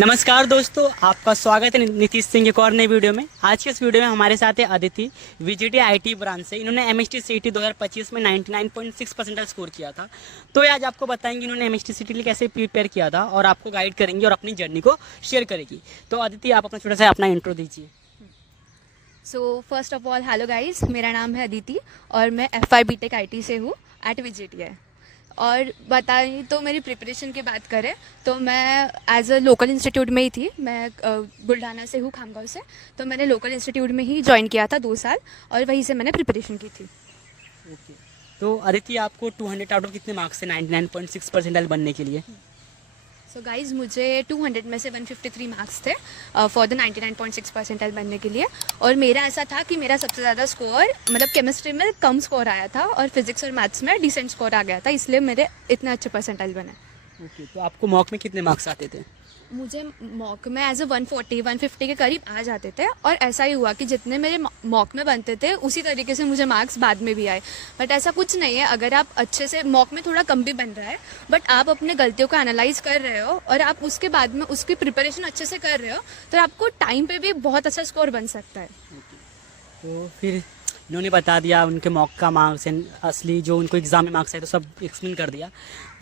नमस्कार दोस्तों, आपका स्वागत है नीतीश सिंह एक और नई वीडियो में। आज के इस वीडियो में हमारे साथ है अदिति, वीजीटी आईटी ब्रांच से। इन्होंने एमएसटी सीईटी 2025 में 99.6 परसेंटाइल स्कोर किया था। तो ये आज आपको बताएंगे इन्होंने एमएसटी सीईटी के लिए कैसे प्रिपेयर किया था और आपको गाइड करेंगी और अपनी जर्नी को शेयर करेगी। तो अदिति, आप अपना छोटा सा अपना इंट्रो दीजिए। So first of all hello guys, मेरा नाम है अदिति और मैं FY BTech IT से हूँ एट VGTI। और बताएं तो मेरी प्रिपरेशन की बात करें तो मैं एज अ लोकल इंस्टीट्यूट में ही थी। मैं बुल्ढाना से हूँ, खामगांव से। तो मैंने लोकल इंस्टीट्यूट में ही ज्वाइन किया था 2 साल और वहीं से मैंने प्रिपरेशन की थी। ओके, तो अदिति आपको 200 आउट ऑफ कितने मार्क्स है 99.6 परसेंटाइल बनने के लिए? सो गाइज मुझे 200 में से 153 मार्क्स थे फॉर द 99.6 परसेंटाइल बनने के लिए। और मेरा ऐसा था कि मेरा सबसे ज़्यादा स्कोर मतलब केमिस्ट्री में कम स्कोर आया था और फिजिक्स और मैथ्स में डिसेंट स्कोर आ गया था, इसलिए मेरे इतने अच्छे परसेंटाइल बने। ओके, तो आपको मॉक में कितने मार्क्स आते थे? मुझे मॉक में एज अ 140-150 के करीब आ जाते थे। और ऐसा ही हुआ कि जितने मेरे मॉक में बनते थे उसी तरीके से मुझे मार्क्स बाद में भी आए। बट ऐसा कुछ नहीं है, अगर आप अच्छे से मॉक में थोड़ा कम भी बन रहा है बट आप अपने गलतियों को एनालाइज कर रहे हो और आप उसके बाद में उसकी प्रिपरेशन अच्छे से कर रहे हो तो आपको टाइम पे भी बहुत अच्छा स्कोर बन सकता है। तो फिर इन्होंने बता दिया उनके मॉक का मार्क्स एंड असली जो उनको एग्जाम में मार्क्स आए तो सब एक्सप्लेन कर दिया।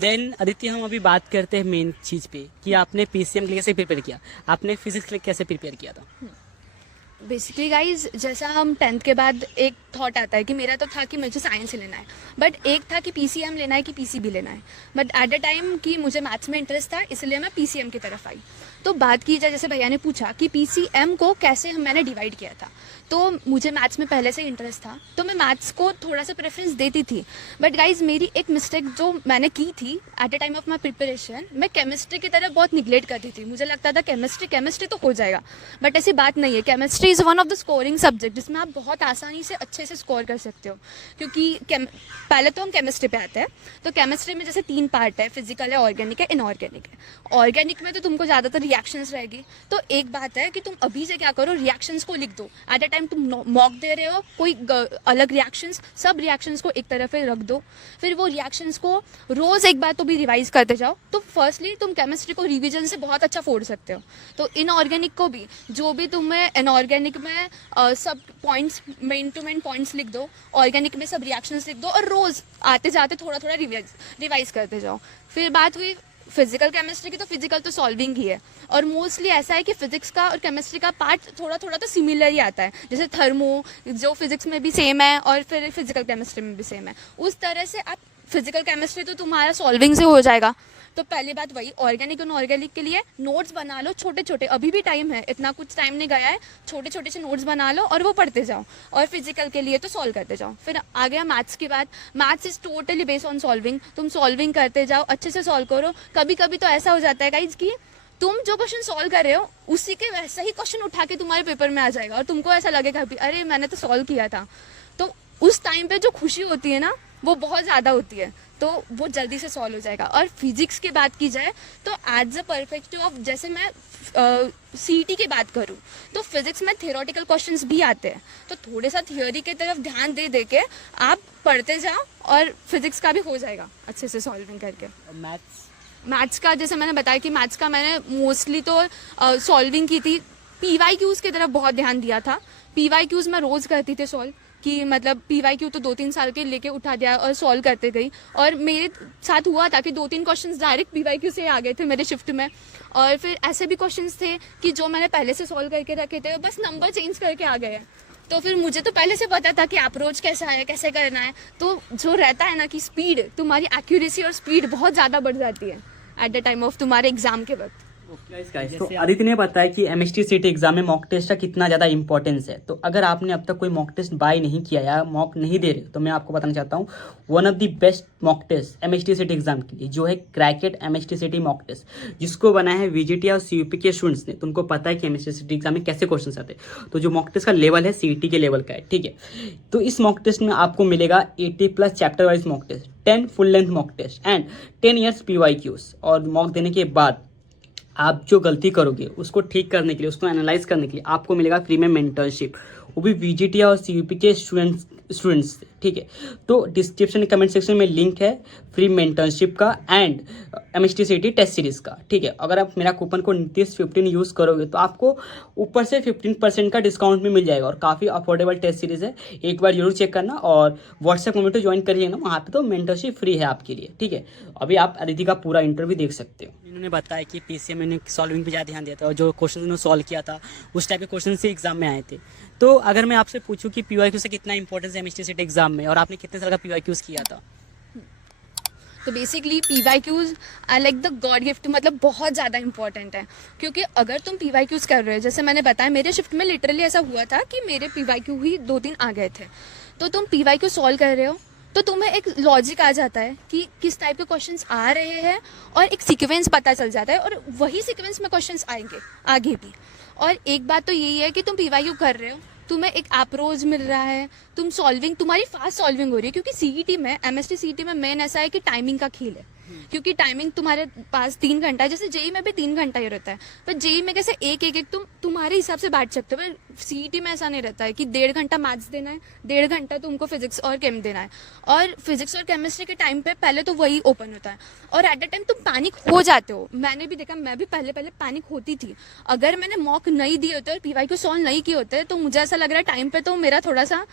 देन अदिति, हम अभी बात करते हैं मेन चीज़ पे कि आपने पीसीएम के लिए कैसे प्रिपेयर किया, आपने फिजिक्स के लिए कैसे प्रिपेयर किया था? बेसिकली गाइज, जैसा हम 10th के बाद एक थॉट आता है कि मेरा तो था कि मुझे साइंस लेना है, बट एक था कि PCM लेना है कि PCB लेना है। बट एट द टाइम कि मुझे मैथ्स में इंटरेस्ट था इसलिए मैं PCM की तरफ आई। तो बात की जाए, जैसे भैया ने पूछा कि PCM को कैसे मैंने डिवाइड किया था, तो मुझे मैथ्स में पहले से इंटरेस्ट था तो मैं मैथ्स को थोड़ा सा प्रेफरेंस देती थी। बट गाइज मेरी एक मिस्टेक जो मैंने की थी at the time of my preparation, मैं केमिस्ट्री की तरफ बहुत निगलेक्ट करती थी। मुझे लगता था केमिस्ट्री तो हो जाएगा, बट ऐसी बात नहीं है। Chemistry is one of the scoring subject जिसमें आप बहुत आसानी से अच्छे से स्कोर कर सकते हो। क्योंकि पहले तो हम केमिस्ट्री पे आते हैं, तो केमिस्ट्री में जैसे 3 पार्ट है, फिजिकल है, ऑर्गेनिक है, इनऑर्गेनिक है। ऑर्गेनिक में तो तुमको ज़्यादातर रिएक्शंस रहेगी। तो एक बात है कि तुम अभी से क्या करो, रिएक्शंस को लिख दो। एट अ टाइम तुम मॉक दे रहे हो, कोई अलग रिएक्शंस, सब रिएक्शंस को एक तरफ रख दो। फिर वो रिएक्शंस को रोज़ एक बार तो भी रिवाइज करते जाओ। तो फर्स्टली तुम केमिस्ट्री को रिवीजन से बहुत अच्छा फोड़ सकते हो। तो इनऑर्गेनिक को भी, जो भी तुम्हें इनऑर्गेनिक में सब points, main to main points लिख दो, ऑर्गेनिक में सब रिएक्शंस लिख दो और रोज़ आते जाते थोड़ा थोड़ा रिवाइज करते जाओ। फिर बात हुई फिजिकल केमिस्ट्री की, तो फिजिकल तो सॉल्विंग ही है। और मोस्टली ऐसा है कि फिजिक्स का और केमिस्ट्री का पार्ट थोड़ा थोड़ा तो सिमिलर ही आता है। जैसे थर्मो जो फिजिक्स में भी सेम है और फिर फिजिकल केमिस्ट्री में भी सेम है, उस तरह से आप फिजिकल केमिस्ट्री तो तुम्हारा सॉल्विंग से हो जाएगा। तो पहली बात वही, ऑर्गेनिक और ऑर्गेनिक के लिए नोट्स बना लो छोटे छोटे, अभी भी टाइम है, इतना कुछ टाइम नहीं गया है। छोटे छोटे से नोट्स बना लो और वो पढ़ते जाओ। और फिजिकल के लिए तो सॉल्व करते जाओ। फिर आ गया मैथ्स की बात। Maths is totally based on solving. तुम सॉल्विंग करते जाओ, अच्छे से सॉल्व करो। कभी कभी तो ऐसा हो जाता है गाइज कि तुम जो क्वेश्चन सॉल्व कर रहे हो उसी के वैसा ही क्वेश्चन उठा के तुम्हारे पेपर में आ जाएगा और तुमको ऐसा लगेगा अरे मैंने तो सॉल्व किया था। तो उस टाइम पे जो खुशी होती है ना, वो बहुत ज़्यादा होती है, तो वो जल्दी से सॉल्व हो जाएगा। और फिजिक्स की बात की जाए तो एज अ परस्पेक्टिव ऑफ, जैसे मैं CET की बात करूँ तो फिजिक्स में थियोरेटिकल क्वेश्चंस भी आते हैं। तो थोड़े सा थियोरी की तरफ ध्यान दे दे के आप पढ़ते जाओ और फिजिक्स का भी हो जाएगा अच्छे से सॉल्विंग करके। मैथ्स का जैसे मैंने बताया कि मैथ्स का मैंने मोस्टली तो सॉल्विंग की थी। PYQs की तरफ बहुत ध्यान दिया था। PYQs मैं रोज़ करती थी सॉल्व, कि मतलब PYQ तो 2-3 साल के लेके उठा दिया और सॉल्व करते गई। और मेरे साथ हुआ था कि 2-3 क्वेश्चंस डायरेक्ट PYQ से आ गए थे मेरे शिफ्ट में। और फिर ऐसे भी क्वेश्चंस थे कि जो मैंने पहले से सॉल्व करके रखे थे, बस नंबर चेंज करके आ गए। तो फिर मुझे तो पहले से पता था कि अप्रोच कैसा है, कैसे करना है। तो जो रहता है ना कि स्पीड, तुम्हारी एक्यूरेसी और स्पीड बहुत ज़्यादा बढ़ जाती है एट द टाइम ऑफ तुम्हारे एग्जाम के वक्त। तो आदित्य ने बताया कि एमएसटी सीईटी एग्जाम में मॉक टेस्ट का कितना ज़्यादा इंपॉर्टेंस है। तो अगर आपने अब तक कोई मॉक टेस्ट बाय नहीं किया या मॉक नहीं दे रहे तो मैं आपको बताना चाहता हूँ one of the best mock test MST CET exam के लिए जो है क्रैकेट एमएसटी सीईटी मॉक टेस्ट, जिसको बनाया है VGTI और CUP के स्टूडेंट्स ने। तो उनको पता है कि एमएसटी सीईटी एग्जाम में कैसे क्वेश्चन आते हैं। तो जो मॉक टेस्ट का लेवल है CET के लेवल का है, ठीक है। तो इस मॉक टेस्ट में आपको मिलेगा 80+ chapter wise mock test, 10 full length mock test and 10 years PYQs। और मॉक देने के बाद आप जो गलती करोगे उसको ठीक करने के लिए, उसको एनालाइज करने के लिए आपको मिलेगा फ्री में मेंटरशिप। वो भी VGT और CUP के स्टूडेंट्स थे, ठीक है। तो डिस्क्रिप्शन कमेंट सेक्शन में लिंक है फ्री मेंटरशिप का and MST CT test series का, ठीक है। अगर आप मेरा कूपन कोड NITISH15 यूज़ करोगे तो आपको ऊपर से 15% का डिस्काउंट भी मिल जाएगा और काफ़ी अफोर्डेबल टेस्ट सीरीज़ है। एक बार जरूर चेक करना और व्हाट्सएप कम्युनिटी ज्वाइन करिए ना, वहाँ पे तो मेंटरशिप फ्री है आपके लिए, ठीक है। अभी आप अदिति का पूरा इंटरव्यू देख सकते हो। इन्होंने बताया कि PCM में सॉल्विंग पे ज़्यादा ध्यान दिया था और जो क्वेश्चन उन्होंने सॉल्व किया था उस टाइप के क्वेश्चन से एग्जाम में आए थे। तो अगर मैं आपसे पूछूं कि PYQ से कितना इंपॉर्टेंस है MST CT एग्जाम में और आपने कितने साल का PYQs किया था? तो basically PYQs I like the God gift, मतलब बहुत ज़्यादा इंपॉर्टेंट है। क्योंकि अगर तुम PYQs कर रहे हो, जैसे मैंने बताया मेरे शिफ्ट में लिटरली ऐसा हुआ था कि मेरे PYQ ही 2-3 आ गए थे। तो तुम PYQ सॉल्व कर रहे हो तो तुम्हें एक लॉजिक आ जाता है कि किस टाइप के क्वेश्चंस आ रहे हैं और एक सीक्वेंस पता चल जाता है और वही सीक्वेंस में क्वेश्चंस आएंगे आगे भी। और एक बात तो यही है कि तुम PYQ कर रहे हो, तुम्हें एक अप्रोच मिल रहा है, तुम सॉल्विंग, तुम्हारी फास्ट सॉल्विंग हो रही है। क्योंकि CET में, MST CET में मेन ऐसा है कि टाइमिंग का खेल है। क्योंकि टाइमिंग तुम्हारे पास 3 घंटा है, जैसे जेई में भी 3 घंटा ही रहता है, पर जेई में कैसे एक तुम तुम्हारे हिसाब से बांट सकते हो, पर CET में ऐसा नहीं रहता है कि 1.5 घंटा मैथ्स देना है, 1.5 घंटा तुमको फिजिक्स और केम देना है। और फिजिक्स और केमिस्ट्री के टाइम पे पहले तो वही ओपन होता है और एट द टाइम तुम पैनिक हो जाते हो। मैंने भी देखा, मैं भी पहले पैनिक होती थी। अगर मैंने मॉक नहीं दिए होते और PYQ सॉल्व नहीं किए होते तो मुझे ऐसा लग रहा है टाइम पे तो मेरा थोड़ा सा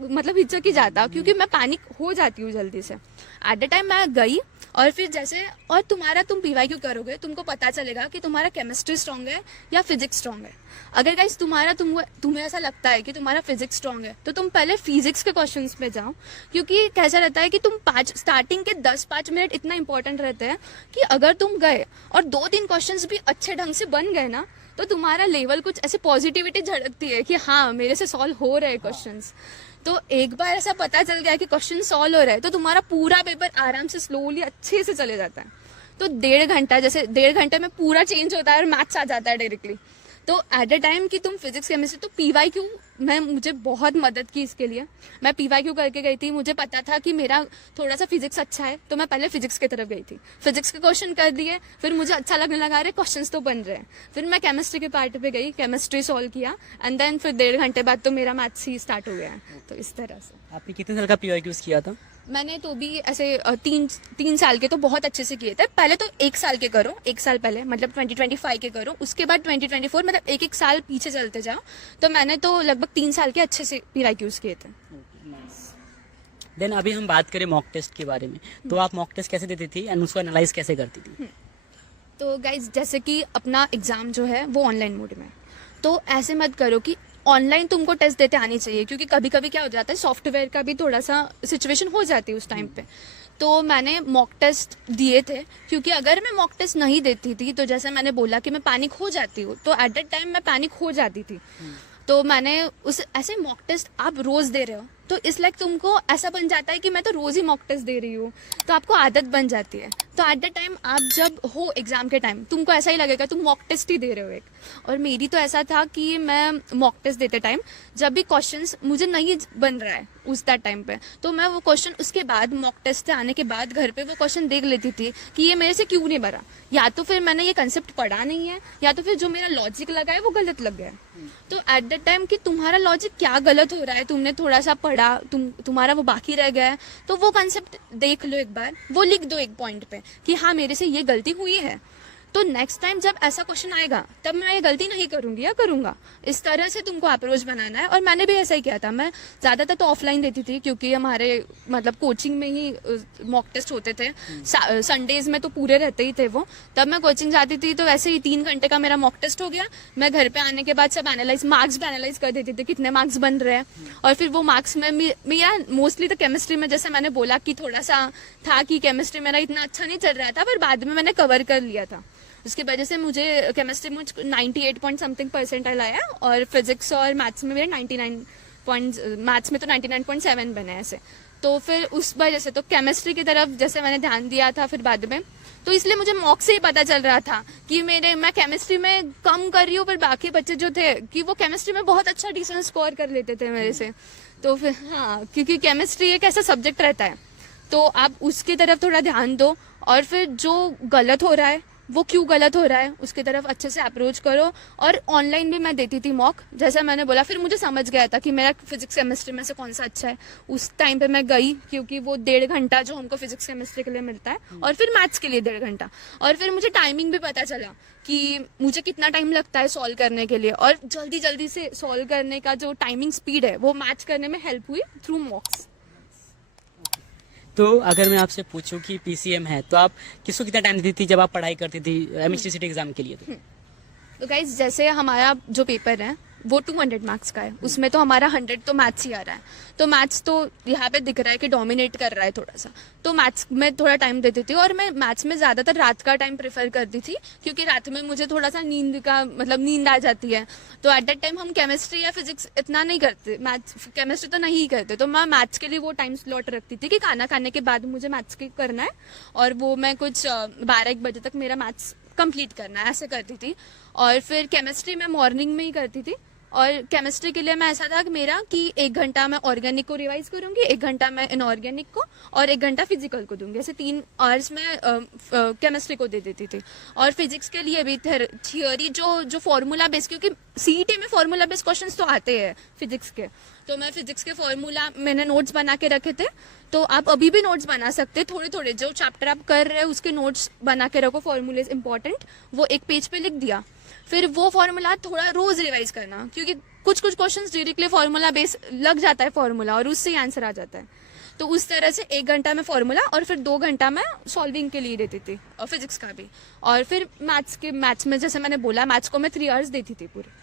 मतलब हिचक ही जाता, क्योंकि मैं पैनिक हो जाती हूँ जल्दी से। एट द टाइम मैं गई और फिर जैसे, और तुम PYQ करोगे तुमको पता चलेगा कि तुम्हारा केमिस्ट्री स्ट्रांग है या फिजिक्स स्ट्रांग है। अगर गाइस तुम्हें ऐसा लगता है कि तुम्हारा फिजिक्स स्ट्रांग है तो तुम पहले फिजिक्स के क्वेश्चंस पे जाओ। क्योंकि कैसा रहता है कि तुम स्टार्टिंग के 10-5 मिनट इतना इंपॉर्टेंट रहते हैं कि अगर तुम गए और 2-3 क्वेश्चंस भी अच्छे ढंग से बन गए ना, तो तुम्हारा लेवल कुछ ऐसे पॉजिटिविटी झड़कती है कि हाँ मेरे से सॉल्व हो रहे हैं क्वेश्चंस। तो एक बार ऐसा पता चल गया कि क्वेश्चन सॉल्व हो रहा है तो तुम्हारा पूरा पेपर आराम से स्लोली अच्छे से चले जाता है। तो 1.5 घंटा, जैसे 1.5 घंटे में पूरा चेंज होता है और मैथ्स आ जाता है डायरेक्टली। तो एट द टाइम कि तुम फिजिक्स केमिस्ट्री, तो PYQ मुझे बहुत मदद की इसके लिए। मैं PYQ करके गई थी, मुझे पता था कि मेरा थोड़ा सा फिजिक्स अच्छा है तो मैं पहले फिजिक्स की तरफ गई थी, फिजिक्स के क्वेश्चन कर दिए, फिर मुझे अच्छा लगने लगा रहे क्वेश्चंस तो बन रहे हैं, फिर मैं केमिस्ट्री के पार्ट पे गई, केमिस्ट्री सॉल्व किया एंड देन फिर 1.5 घंटे बाद तो मेरा मैथ्स ही स्टार्ट हो गया है। तो इस तरह से। आपने कितने साल का PYQs किया था? मैंने तो भी ऐसे 3 साल के तो बहुत अच्छे से किए थे। पहले तो 1 साल के करो, 1 साल पहले मतलब 2025 के करो, उसके बाद 2024, मतलब एक साल पीछे चलते जाओ। तो मैंने तो लगभग 3 साल के अच्छे से PYQs किए थे। देन अभी हम बात करें मॉक टेस्ट के बारे में, तो आप मॉक टेस्ट कैसे देती थी एंड उसको एनालाइज कैसे करती थी? तो गाइज जैसे कि अपना एग्ज़ाम जो है वो ऑनलाइन मोड में है, तो ऐसे मत करो कि ऑनलाइन तुमको टेस्ट देते आनी चाहिए। क्योंकि कभी कभी क्या हो जाता है, सॉफ्टवेयर का भी थोड़ा सा सिचुएशन हो जाती है उस टाइम पे। तो मैंने मॉक टेस्ट दिए थे, क्योंकि अगर मैं मॉक टेस्ट नहीं देती थी तो जैसे मैंने बोला कि मैं पैनिक हो जाती हूँ, तो एट दैट टाइम मैं पैनिक हो जाती थी। तो मैंने उस ऐसे मॉक टेस्ट आप रोज़ दे रहे हो तो इस लाइक तुमको ऐसा बन जाता है कि मैं तो रोज़ ही मॉक टेस्ट दे रही हूँ, तो आपको आदत बन जाती है। तो एट द टाइम आप जब हो एग्ज़ाम के टाइम तुमको ऐसा ही लगेगा तुम मॉक टेस्ट ही दे रहे हो एक। और मेरी तो ऐसा था कि मैं मॉक टेस्ट देते टाइम जब भी क्वेश्चंस मुझे नहीं बन रहा है उस दैट टाइम पे, तो मैं वो क्वेश्चन उसके बाद मॉक टेस्ट से आने के बाद घर पे वो क्वेश्चन देख लेती थी कि ये मेरे से क्यों नहीं बना, या तो फिर मैंने ये कंसेप्ट पढ़ा नहीं है या तो फिर जो मेरा लॉजिक लगा है वो गलत लग गया है। तो एट द टाइम कि तुम्हारा लॉजिक क्या गलत हो रहा है, तुमने थोड़ा सा पढ़ा, तुम्हारा वो बाकी रह गया है, तो वो कंसेप्ट देख लो एक बार, वो लिख दो एक पॉइंट पे कि हाँ मेरे से ये गलती हुई है। तो नेक्स्ट टाइम जब ऐसा क्वेश्चन आएगा तब मैं ये गलती नहीं करूंगी या करूंगा। इस तरह से तुमको अप्रोच बनाना है। और मैंने भी ऐसा ही किया था। मैं ज़्यादातर तो ऑफलाइन देती थी क्योंकि हमारे मतलब कोचिंग में ही मॉक टेस्ट होते थे। संडेज में तो पूरे रहते ही थे वो। तब मैं कोचिंग जाती थी तो वैसे ही 3 घंटे का मेरा मॉक टेस्ट हो गया। मैं घर पे आने के बाद सब मार्क्स भी एनालाइज कर देती थी, कितने मार्क्स बन रहे हैं। और फिर वो मार्क्स में मेरा मोस्टली तो केमिस्ट्री में, जैसे मैंने बोला कि थोड़ा सा था कि केमिस्ट्री मेरा इतना अच्छा नहीं चल रहा था, पर बाद में मैंने कवर कर लिया था। उसकी वजह से मुझे केमिस्ट्री में 98 पॉइंट समथिंग परसेंटाइल आया और फिजिक्स और मैथ्स में मेरे 99 पॉइंट्स, मैथ्स में तो 99.7 बने ऐसे। तो फिर उस वजह से तो केमिस्ट्री की तरफ जैसे मैंने ध्यान दिया था फिर बाद में, तो इसलिए मुझे मॉक से ही पता चल रहा था कि मैं केमिस्ट्री में कम कर रही हूँ, पर बाकी बच्चे जो थे कि वो केमिस्ट्री में बहुत अच्छा डिसेंट स्कोर कर लेते थे मेरे से। तो फिर हाँ, क्योंकि केमिस्ट्री एक ऐसा सब्जेक्ट रहता है तो आप उसकी तरफ थोड़ा ध्यान दो। और फिर जो गलत हो रहा है वो क्यों गलत हो रहा है उसकी तरफ अच्छे से अप्रोच करो। और ऑनलाइन भी मैं देती थी मॉक, जैसा मैंने बोला, फिर मुझे समझ गया था कि मेरा फिजिक्स केमिस्ट्री में से कौन सा अच्छा है। उस टाइम पे मैं गई, क्योंकि वो 1.5 घंटा जो हमको फिजिक्स केमिस्ट्री के लिए मिलता है और फिर मैथ्स के लिए 1.5 घंटा, और फिर मुझे टाइमिंग भी पता चला कि मुझे कितना टाइम लगता है सॉल्व करने के लिए, और जल्दी जल्दी से सॉल्व करने का जो टाइमिंग स्पीड है वो मैच करने में हेल्प हुई थ्रू मॉक्स। तो अगर मैं आपसे पूछूं कि पीसीएम है तो आप किसको कितना टाइम देती थी जब आप पढ़ाई करती थी एमएसटी सीटी एग्जाम के लिए? तो गाइज जैसे हमारा जो पेपर है वो 200 मार्क्स का है, उसमें तो हमारा 100 तो मैथ्स ही आ रहा है। तो मैथ्स तो यहाँ पे दिख रहा है कि डोमिनेट कर रहा है थोड़ा सा, तो मैथ्स में थोड़ा टाइम देती थी। और मैं मैथ्स में ज़्यादातर रात का टाइम प्रेफर करती थी, क्योंकि रात में मुझे थोड़ा सा नींद का मतलब नींद आ जाती है। तो एट दैट टाइम हम केमिस्ट्री या फिजिक्स इतना नहीं करते, मैथ्स केमिस्ट्री तो नहीं करते, तो मैं मैथ्स के लिए वो टाइम स्लॉट रखती थी कि खाना खाने के बाद मुझे मैथ्स की करना है, और वो मैं कुछ 12-1 बजे तक मेरा मैथ्स कंप्लीट करना है, ऐसे करती थी। और फिर केमिस्ट्री मैं मॉर्निंग में ही करती थी। और केमिस्ट्री के लिए मैं ऐसा था कि मेरा कि 1 घंटा मैं ऑर्गेनिक को रिवाइज करूंगी, 1 घंटा मैं इनऑर्गेनिक को, और 1 घंटा फिजिकल को दूंगी। ऐसे 3 आवर्स में केमिस्ट्री को दे देती थी। और फिजिक्स के लिए भी थियोरी जो फॉर्मूला बेस, क्योंकि सीईटी में फॉर्मूला बेस क्वेश्चंस तो आते हैं फिजिक्स के, तो मैं फिजिक्स के फॉर्मूला मैंने नोट्स बना के रखे थे। तो आप अभी भी नोट्स बना सकते हैं, थोड़े थोड़े जो चैप्टर आप कर रहे हैं उसके नोट्स बना के रखो, फॉर्मूले इंपॉर्टेंट, वो एक पेज पे लिख दिया। फिर वो फॉर्मूला थोड़ा रोज रिवाइज करना, क्योंकि कुछ कुछ क्वेश्चंस डायरेक्टली फॉर्मूला बेस लग जाता है फॉर्मूला, और उससे ही आंसर आ जाता है। तो उस तरह से 1 घंटा में फॉर्मूला और फिर 2 घंटा मैं सॉल्विंग के लिए देती थी, और फिजिक्स का भी। और फिर मैथ्स में जैसे मैंने बोला, मैथ्स को मैं 3 आवर्स देती थी पूरे।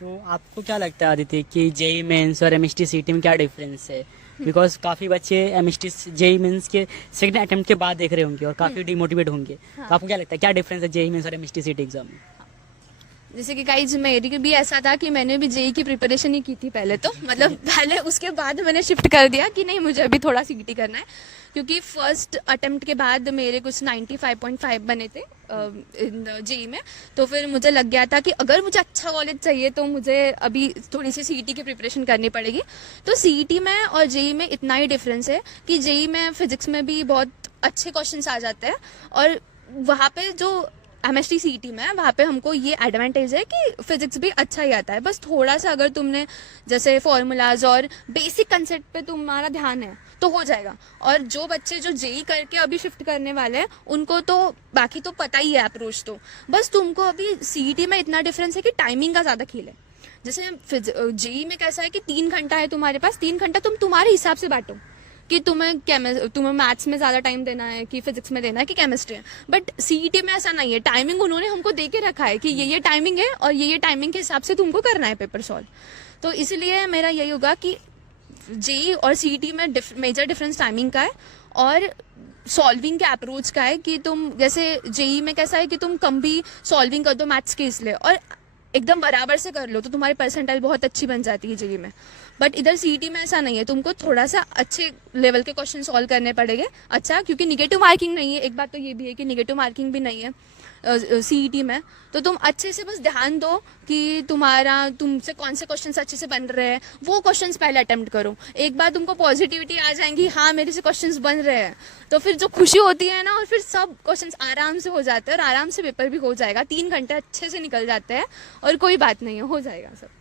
तो आपको क्या लगता है आदित्य कि जेई मेंस और एमएसटी सीटी में क्या डिफरेंस है? बिकॉज काफ़ी बच्चे एमएसटी जेई मेंस के सेकंड अटेम्प्ट के बाद देख रहे होंगे और काफ़ी डिमोटिवेट होंगे। तो आपको क्या लगता है क्या डिफरेंस है जेई मेंस और एमएसटी सीटी एग्जाम में? जैसे कि गाइज मेरी भी ऐसा था कि मैंने भी जेई की प्रिपरेशन ही की थी पहले, तो मतलब पहले उसके बाद मैंने शिफ्ट कर दिया कि नहीं मुझे अभी थोड़ा सीईटी करना है, क्योंकि फर्स्ट अटेम्प्ट के बाद मेरे कुछ 95.5 बने थे जेई में। तो फिर मुझे लग गया था कि अगर मुझे अच्छा कॉलेज चाहिए तो मुझे अभी थोड़ी सी सीईटी की प्रिपरेशन करनी पड़ेगी। तो सीईटी में और जेई में इतना ही डिफरेंस है कि जेई में फिजिक्स में भी बहुत अच्छे क्वेश्चंस आ जाते हैं, और वहाँ पे जो एमएसटी सीईटी में वहाँ पे हमको ये एडवांटेज है कि फिजिक्स भी अच्छा ही आता है। बस थोड़ा सा अगर तुमने जैसे फॉर्मूलाज और बेसिक कंसेप्ट पे तुम्हारा ध्यान है तो हो जाएगा। और जो बच्चे जो जेई करके अभी शिफ्ट करने वाले हैं उनको तो बाकी तो पता ही है अप्रोच, तो बस तुमको अभी सीईटी में इतना डिफरेंस है कि टाइमिंग का ज़्यादा खेल है। जैसे जेई में कैसा है कि 3 घंटा है तुम्हारे पास, 3 घंटा तुम तुम्हारे हिसाब से बांटो कि तुम्हें मैथ्स में ज़्यादा टाइम देना है कि फिजिक्स में देना है कि केमिस्ट्री है। बट सीईटी में ऐसा नहीं है, टाइमिंग उन्होंने हमको दे के रखा है कि ये टाइमिंग है और ये टाइमिंग के हिसाब से तुमको करना है पेपर सॉल्व। तो इसलिए मेरा यही होगा कि जेई और सीईटी में मेजर डिफरेंस टाइमिंग का है और सॉल्विंग के अप्रोच का है, कि तुम जैसे जेई में कैसा है कि तुम कम भी सॉल्विंग कर दो मैथ्स के इसलिए और एकदम बराबर से कर लो तो तुम्हारी परसेंटाइल बहुत अच्छी बन जाती है जेई में। बट इधर सीईटी में ऐसा नहीं है, तुमको थोड़ा सा अच्छे लेवल के क्वेश्चन सॉल्व करने पड़ेंगे। अच्छा, क्योंकि निगेटिव मार्किंग नहीं है, एक बात तो ये भी है कि निगेटिव मार्किंग भी नहीं है सीईटी में। तो तुम अच्छे से बस ध्यान दो कि तुमसे कौन से क्वेश्चंस अच्छे से बन रहे हैं, वो क्वेश्चंस पहले अटेम्प्ट करो। एक बार तुमको पॉजिटिविटी आ जाएंगी, हाँ मेरे से क्वेश्चंस बन रहे हैं, तो फिर जो खुशी होती है ना, और फिर सब क्वेश्चंस आराम से हो जाते हैं और आराम से पेपर भी हो जाएगा। 3 घंटे अच्छे से निकल जाते हैं और कोई बात नहीं है, हो जाएगा सब।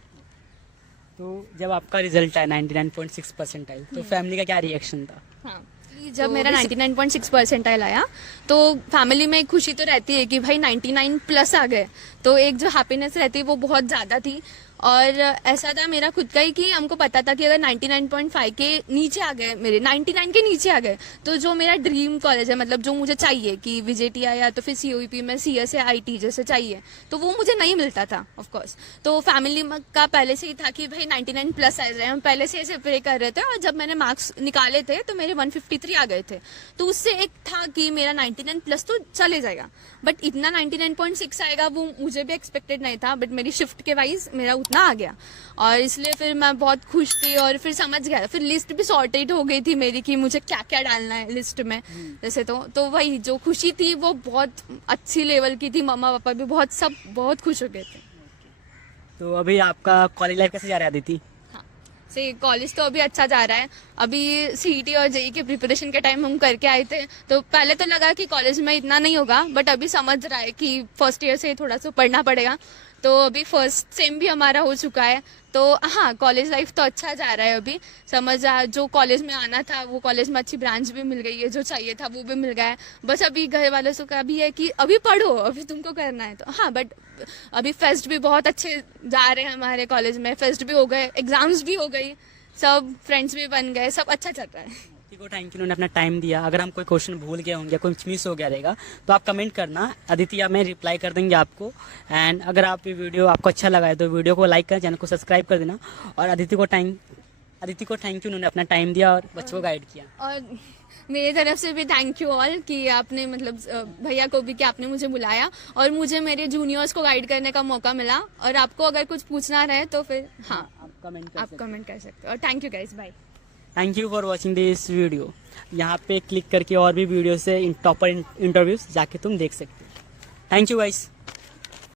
तो जब आपका रिजल्ट आया 99.6 परसेंटाइल तो फैमिली का क्या रिएक्शन था? हाँ, जब मेरा 99.6 परसेंटाइल आया तो फैमिली में एक खुशी तो रहती है कि भाई 99 प्लस आ गए, तो एक जो हैप्पीनेस रहती है वो बहुत ज़्यादा थी। और ऐसा था मेरा खुद का ही कि हमको पता था कि अगर 99.5 के नीचे आ गए, मेरे 99 के नीचे आ गए, तो जो मेरा ड्रीम कॉलेज है, मतलब जो मुझे चाहिए कि विजेटीआई या तो फिर सीओईपी में सीएस या आईटी जैसे चाहिए, तो वो मुझे नहीं मिलता था ऑफ कोर्स। तो फैमिली का पहले से ही था कि भाई 99 प्लस आ जाए, हम पहले से ऐसे प्रे कर रहे थे। और जब मैंने मार्क्स निकाले थे तो मेरे 153 आ गए थे, तो उससे एक था कि मेरा 99 प्लस तो चले जाएगा। बट इतना 99.6 आएगा वो मुझे भी एक्सपेक्टेड नहीं था, बट मेरी शिफ्ट के वाइज मेरा उतना आ गया और इसलिए फिर मैं बहुत खुश थी। और फिर समझ गया, फिर लिस्ट भी सॉर्टेड हो गई थी मेरी कि मुझे क्या क्या डालना है लिस्ट में जैसे। तो वही जो खुशी थी वो बहुत अच्छी लेवल की थी, मम्मा पापा भी सब बहुत खुश हो गए थे। तो अभी आपका कॉलेज लाइफ कैसे जा रहा है आदिति? से कॉलेज तो अभी अच्छा जा रहा है। अभी सीईटी और जेई के प्रिपरेशन के टाइम हम करके आए थे, तो पहले तो लगा कि कॉलेज में इतना नहीं होगा, बट अभी समझ रहा है कि फर्स्ट ईयर से थोड़ा सा पढ़ना पड़ेगा। तो अभी फर्स्ट सेम भी हमारा हो चुका है, तो हाँ कॉलेज लाइफ तो अच्छा जा रहा है। अभी जो कॉलेज में आना था वो कॉलेज में अच्छी ब्रांच भी मिल गई है, जो चाहिए था वो भी मिल गया है। बस अभी घर वालों से का भी है कि अभी पढ़ो, अभी तुमको करना है। तो हाँ, बट अभी फेस्ट भी बहुत अच्छे जा रहे हैं हमारे कॉलेज में, फेस्ट भी हो गए, एग्जाम्स भी हो गई, सब फ्रेंड्स भी बन गए, सब अच्छा चल रहा है। को थैंक यू, उन्होंने अपना टाइम दिया। अगर हम कोई क्वेश्चन भूल गए होंगे, कोई मिस हो गया रहेगा तो आप कमेंट करना, अदिति या मैं रिप्लाई कर देंगे आपको। एंड अगर आप ये वीडियो आपको अच्छा लगा है तो वीडियो को लाइक कर, चैनल को सब्सक्राइब कर देना। और अदिति को थैंक यू, उन्होंने अपना टाइम दिया और बच्चों को गाइड किया। और मेरी तरफ से भी थैंक यू ऑल कि आपने मतलब भैया को भी कि आपने मुझे बुलाया और मुझे मेरे जूनियर्स को गाइड करने का मौका मिला। और आपको अगर कुछ पूछना रहे तो फिर हाँ आप कमेंट कर सकते हो। और thank you guys, bye. Thank you for watching this video. यहाँ पे क्लिक करके और भी वीडियो से टॉपर इंटरव्यूज जाके तुम देख सकते हो। Thank you guys.